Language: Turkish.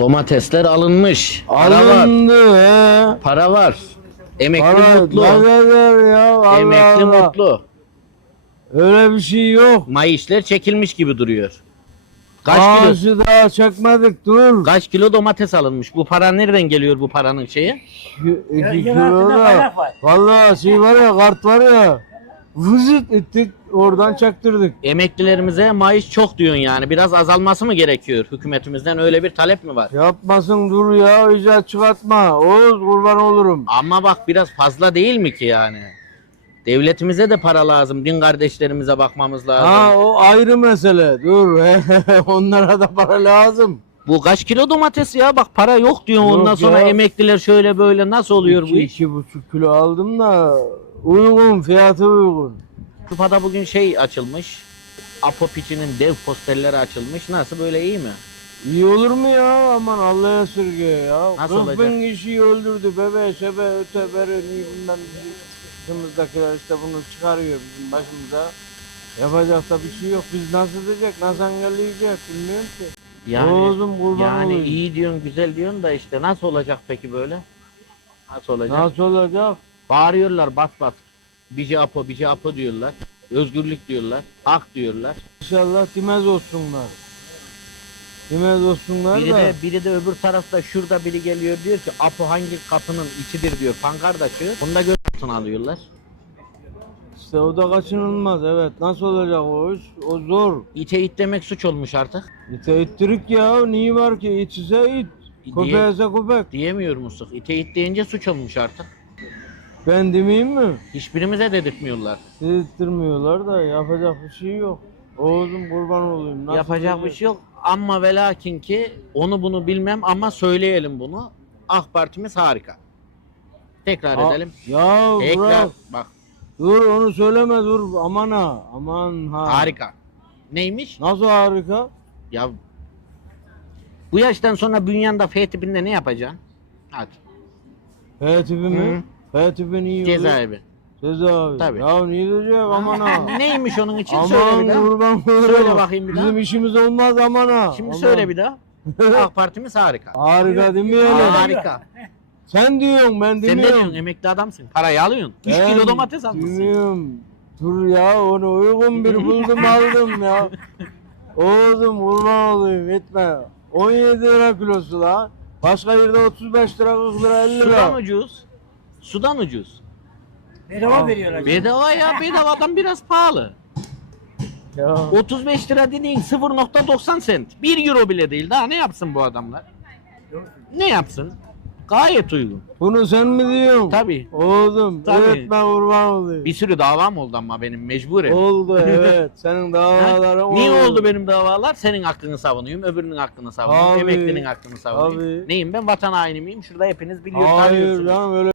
Domatesler alınmış. Para var. Alındı he. Para var. Emekli Para mutlu. ya Allah Emekli Allah. mutlu. Öyle bir şey yok. Mayışlar çekilmiş gibi duruyor. Kaç kilo? Ağacı daha çekmedik dur. Kaç kilo domates alınmış? Bu para nereden geliyor bu paranın şeyi? İki, iki yer kilo da. Vallahi şey var ya kart var ya. Vızıt ettik oradan çaktırdık. Emeklilerimize maaş çok diyorsun yani. Biraz azalması mı gerekiyor? Hükümetimizden öyle bir talep mi var? Yapmasın dur ya icat çıkartma. Oğuz kurban olurum. Ama bak biraz fazla değil mi ki yani? Devletimize de para lazım. Din kardeşlerimize bakmamız lazım. Ha o ayrı mesele. Dur onlara da para lazım. Bu kaç kilo domates ya? Bak para yok diyor. Yok Ondan sonra ya. emekliler şöyle böyle nasıl oluyor bu iki, iş? iki buçuk kilo aldım da uygun fiyatı uygun. Avrupa'da bugün şey açılmış. Apopiç'inin dev posterleri açılmış. Nasıl böyle iyi mi? İyi olur mu ya? Aman Allah'a esirge ya. Nasıl 40 olacak? bin kişiyi öldürdü. Bebe, şebe, öte, beri, bilmem Dışımızdakiler işte bunu çıkarıyor bizim başımıza. Yapacak da bir şey yok. Biz nasıl edecek, nasıl engelleyecek bilmiyorum ki. Yani Oğlum kurban yani olayım. iyi diyorsun, güzel diyorsun da işte nasıl olacak peki böyle? Nasıl olacak? Nasıl olacak? Bağırıyorlar bas bas. Bici apo, bici apo diyorlar. Özgürlük diyorlar. Hak diyorlar. İnşallah dimez olsunlar. Dimez olsunlar Biri da. de biri de öbür tarafta şurada biri geliyor diyor ki apo hangi kapının içidir diyor. Pankart açıyor. Onu da gözüne alıyorlar. İşte o da kaçınılmaz evet. Nasıl olacak o iş? O zor. İte it demek suç olmuş artık. İte ittirik ya. Niye var ki? İt ise it. Köpeğe köpek. Diyemiyor musun? İte it deyince suç olmuş artık. Ben demeyeyim mi? Hiçbirimize dedirtmiyorlar. Dedirtmiyorlar da yapacak bir şey yok. Oğlum kurban olayım. Nasıl Yapacak bir şey yok. Ama ve lakin ki onu bunu bilmem ama söyleyelim bunu. AK Partimiz harika. Tekrar Ha- edelim. Ya Tekrar bırak. bak Dur onu söyleme dur. Aman ha. Aman ha. harika. Neymiş? Nasıl harika? Ya bu yaştan sonra bünyanda F tipinde ne yapacaksın? Hadi. H tipi mi? H tipi iyi. Cezaevi. Cezaevi. Tabii. Ya niye diyecek aman ha. Neymiş onun için? söyle aman bir daha. kurban olurum. Söyle bakayım bir daha. Bizim işimiz olmaz aman ha. Şimdi Aman. söyle bir daha. AK Partimiz harika. Harika demeyelim. Harika. Sen diyorsun ben Sen ne demiyorum. diyorsun? Emekli adamsın. Parayı alıyorsun. 3 Ben kilo domates almışsın. Demiyorum. Dur ya onu uygun bir buldum aldım ya. Oğlum kurban olayım etme. 17 lira kilosu la. Başka yerde 35 lira 40 lira 50 Sudan lira. ucuz. Sudan ucuz. Bedava veriyorlar. Bedava ya bedavadan biraz pahalı. Ya. 35 lira dediğin 0.90 sent. 1 euro bile değil. Daha ne yapsın bu adamlar? Ne yapsın? Gayet uygun. Bunu sen mi diyorsun? Tabii. Oğlum Tabii. etme kurban olayım. Bir sürü davam oldu ama benim mecburen. Oldu evet. Senin davaların Niye oldu benim davalar? Senin hakkını savunuyorum, öbürünün hakkını savunuyorum, Abi, emeklinin hakkını savunuyorum. abi. Neyim ben vatan haini miyim? Şurada hepiniz biliyor, Hayır tanıyorsunuz. lan öyle